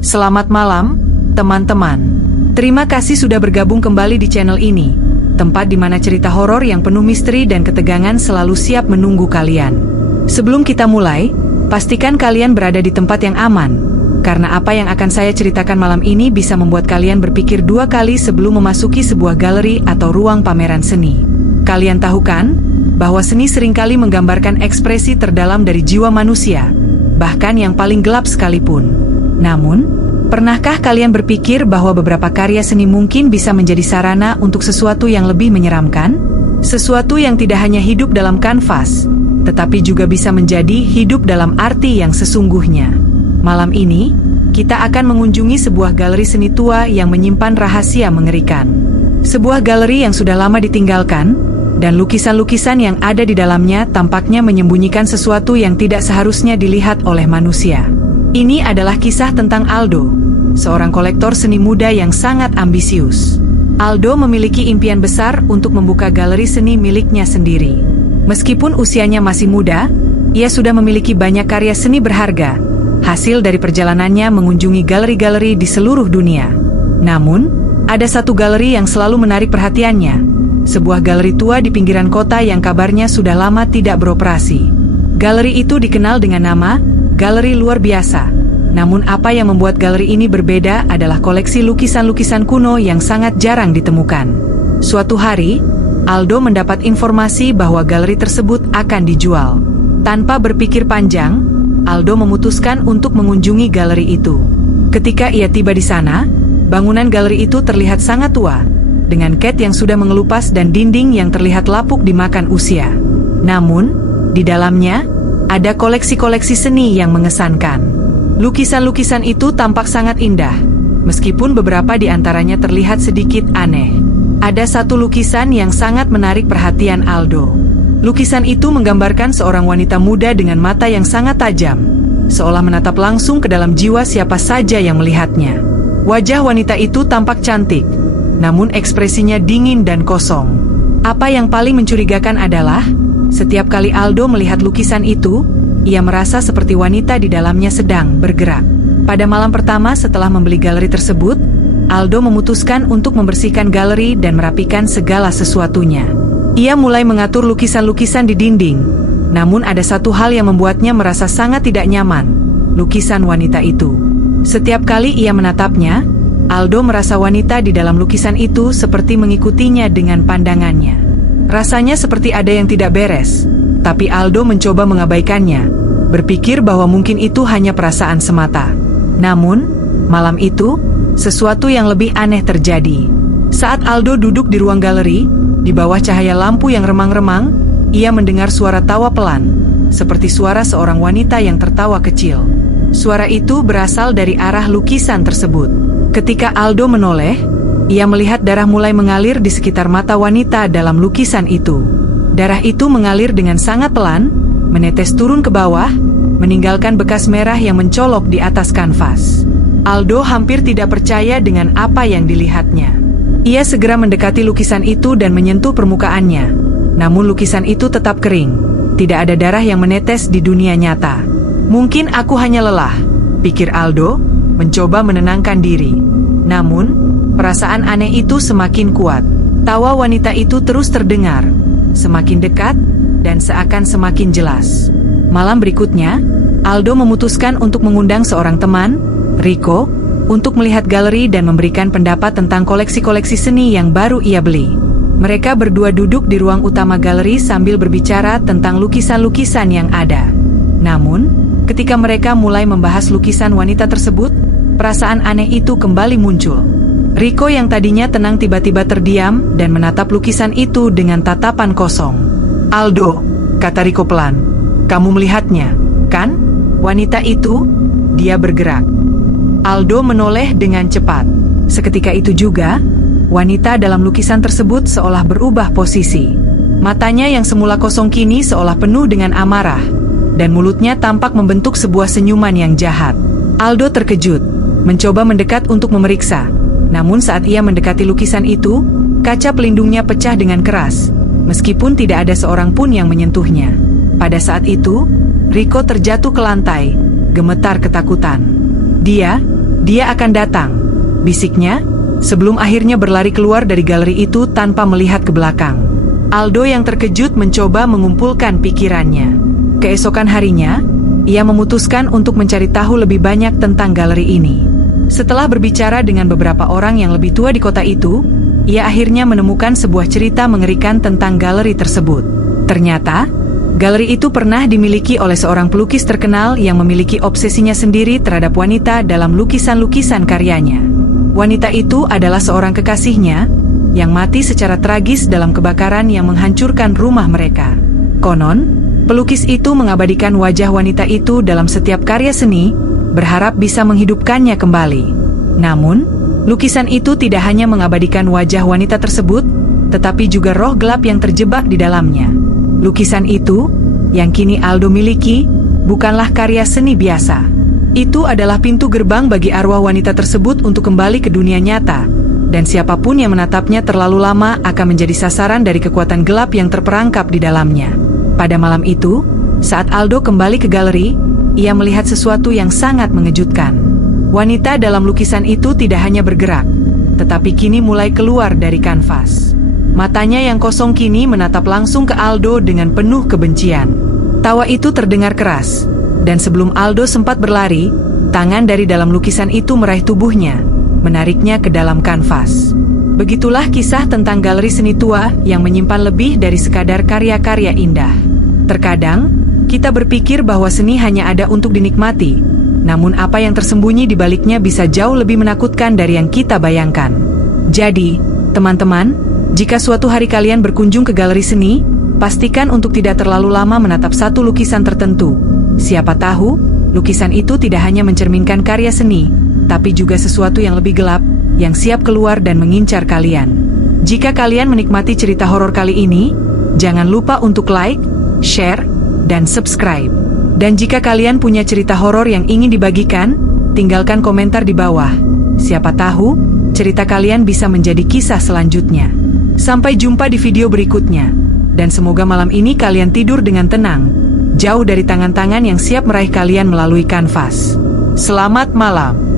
Selamat malam, teman-teman. Terima kasih sudah bergabung kembali di channel ini, tempat di mana cerita horor yang penuh misteri dan ketegangan selalu siap menunggu kalian. Sebelum kita mulai, pastikan kalian berada di tempat yang aman, karena apa yang akan saya ceritakan malam ini bisa membuat kalian berpikir dua kali sebelum memasuki sebuah galeri atau ruang pameran seni. Kalian tahu kan, bahwa seni seringkali menggambarkan ekspresi terdalam dari jiwa manusia, bahkan yang paling gelap sekalipun. Namun, pernahkah kalian berpikir bahwa beberapa karya seni mungkin bisa menjadi sarana untuk sesuatu yang lebih menyeramkan? Sesuatu yang tidak hanya hidup dalam kanvas, tetapi juga bisa menjadi hidup dalam arti yang sesungguhnya. Malam ini, kita akan mengunjungi sebuah galeri seni tua yang menyimpan rahasia mengerikan. Sebuah galeri yang sudah lama ditinggalkan, dan lukisan-lukisan yang ada di dalamnya tampaknya menyembunyikan sesuatu yang tidak seharusnya dilihat oleh manusia. Ini adalah kisah tentang Aldo, seorang kolektor seni muda yang sangat ambisius. Aldo memiliki impian besar untuk membuka galeri seni miliknya sendiri. Meskipun usianya masih muda, ia sudah memiliki banyak karya seni berharga, hasil dari perjalanannya mengunjungi galeri-galeri di seluruh dunia. Namun, ada satu galeri yang selalu menarik perhatiannya, sebuah galeri tua di pinggiran kota yang kabarnya sudah lama tidak beroperasi. Galeri itu dikenal dengan nama Galeri Luar Biasa. Namun apa yang membuat galeri ini berbeda adalah koleksi lukisan-lukisan kuno yang sangat jarang ditemukan. Suatu hari, Aldo mendapat informasi bahwa galeri tersebut akan dijual. Tanpa berpikir panjang, Aldo memutuskan untuk mengunjungi galeri itu. Ketika ia tiba di sana, bangunan galeri itu terlihat sangat tua, dengan cat yang sudah mengelupas dan dinding yang terlihat lapuk dimakan usia. Namun, di dalamnya, ada koleksi-koleksi seni yang mengesankan. Lukisan-lukisan itu tampak sangat indah, meskipun beberapa di antaranya terlihat sedikit aneh. Ada satu lukisan yang sangat menarik perhatian Aldo. Lukisan itu menggambarkan seorang wanita muda dengan mata yang sangat tajam, seolah menatap langsung ke dalam jiwa siapa saja yang melihatnya. Wajah wanita itu tampak cantik, namun ekspresinya dingin dan kosong. Apa yang paling mencurigakan adalah, setiap kali Aldo melihat lukisan itu, ia merasa seperti wanita di dalamnya sedang bergerak. Pada malam pertama setelah membeli galeri tersebut, Aldo memutuskan untuk membersihkan galeri dan merapikan segala sesuatunya. Ia mulai mengatur lukisan-lukisan di dinding, namun ada satu hal yang membuatnya merasa sangat tidak nyaman, lukisan wanita itu. Setiap kali ia menatapnya, Aldo merasa wanita di dalam lukisan itu seperti mengikutinya dengan pandangannya. Rasanya seperti ada yang tidak beres, tapi Aldo mencoba mengabaikannya, berpikir bahwa mungkin itu hanya perasaan semata. Namun, malam itu, sesuatu yang lebih aneh terjadi. Saat Aldo duduk di ruang galeri, di bawah cahaya lampu yang remang-remang, ia mendengar suara tawa pelan, seperti suara seorang wanita yang tertawa kecil. Suara itu berasal dari arah lukisan tersebut. Ketika Aldo menoleh, ia melihat darah mulai mengalir di sekitar mata wanita dalam lukisan itu. Darah itu mengalir dengan sangat pelan, menetes turun ke bawah, meninggalkan bekas merah yang mencolok di atas kanvas. Aldo hampir tidak percaya dengan apa yang dilihatnya. Ia segera mendekati lukisan itu dan menyentuh permukaannya. Namun lukisan itu tetap kering. Tidak ada darah yang menetes di dunia nyata. Mungkin aku hanya lelah, pikir Aldo, mencoba menenangkan diri. Namun, perasaan aneh itu semakin kuat. Tawa wanita itu terus terdengar, semakin dekat, dan seakan semakin jelas. Malam berikutnya, Aldo memutuskan untuk mengundang seorang teman, Rico, untuk melihat galeri dan memberikan pendapat tentang koleksi-koleksi seni yang baru ia beli. Mereka berdua duduk di ruang utama galeri sambil berbicara tentang lukisan-lukisan yang ada. Namun, ketika mereka mulai membahas lukisan wanita tersebut, perasaan aneh itu kembali muncul. Rico yang tadinya tenang tiba-tiba terdiam dan menatap lukisan itu dengan tatapan kosong. "Aldo," kata Rico pelan, "kamu melihatnya, kan? Wanita itu, dia bergerak." Aldo menoleh dengan cepat. Seketika itu juga, wanita dalam lukisan tersebut seolah berubah posisi. Matanya yang semula kosong kini seolah penuh dengan amarah, dan mulutnya tampak membentuk sebuah senyuman yang jahat. Aldo terkejut, mencoba mendekat untuk memeriksa. Namun saat ia mendekati lukisan itu, kaca pelindungnya pecah dengan keras, meskipun tidak ada seorang pun yang menyentuhnya. Pada saat itu, Rico terjatuh ke lantai, gemetar ketakutan. Dia, Dia akan datang, bisiknya, sebelum akhirnya berlari keluar dari galeri itu tanpa melihat ke belakang. Aldo yang terkejut mencoba mengumpulkan pikirannya. Keesokan harinya, ia memutuskan untuk mencari tahu lebih banyak tentang galeri ini. Setelah berbicara dengan beberapa orang yang lebih tua di kota itu, ia akhirnya menemukan sebuah cerita mengerikan tentang galeri tersebut. Ternyata, galeri itu pernah dimiliki oleh seorang pelukis terkenal yang memiliki obsesinya sendiri terhadap wanita dalam lukisan-lukisan karyanya. Wanita itu adalah seorang kekasihnya yang mati secara tragis dalam kebakaran yang menghancurkan rumah mereka. Konon, pelukis itu mengabadikan wajah wanita itu dalam setiap karya seni, berharap bisa menghidupkannya kembali. Namun, lukisan itu tidak hanya mengabadikan wajah wanita tersebut, tetapi juga roh gelap yang terjebak di dalamnya. Lukisan itu, yang kini Aldo miliki, bukanlah karya seni biasa. Itu adalah pintu gerbang bagi arwah wanita tersebut untuk kembali ke dunia nyata, dan siapapun yang menatapnya terlalu lama akan menjadi sasaran dari kekuatan gelap yang terperangkap di dalamnya. Pada malam itu, saat Aldo kembali ke galeri, ia melihat sesuatu yang sangat mengejutkan. Wanita dalam lukisan itu tidak hanya bergerak, tetapi kini mulai keluar dari kanvas. Matanya yang kosong kini menatap langsung ke Aldo dengan penuh kebencian. Tawa itu terdengar keras, dan sebelum Aldo sempat berlari, tangan dari dalam lukisan itu meraih tubuhnya, menariknya ke dalam kanvas. Begitulah kisah tentang galeri seni tua yang menyimpan lebih dari sekadar karya-karya indah. Terkadang, kita berpikir bahwa seni hanya ada untuk dinikmati, namun apa yang tersembunyi di baliknya bisa jauh lebih menakutkan dari yang kita bayangkan. Jadi, teman-teman, jika suatu hari kalian berkunjung ke galeri seni, pastikan untuk tidak terlalu lama menatap satu lukisan tertentu. Siapa tahu, lukisan itu tidak hanya mencerminkan karya seni, tapi juga sesuatu yang lebih gelap, yang siap keluar dan mengincar kalian. Jika kalian menikmati cerita horor kali ini, jangan lupa untuk like, share, dan subscribe. Dan jika kalian punya cerita horor yang ingin dibagikan, tinggalkan komentar di bawah. Siapa tahu, cerita kalian bisa menjadi kisah selanjutnya. Sampai jumpa di video berikutnya. Dan semoga malam ini kalian tidur dengan tenang, jauh dari tangan-tangan yang siap meraih kalian melalui kanvas. Selamat malam.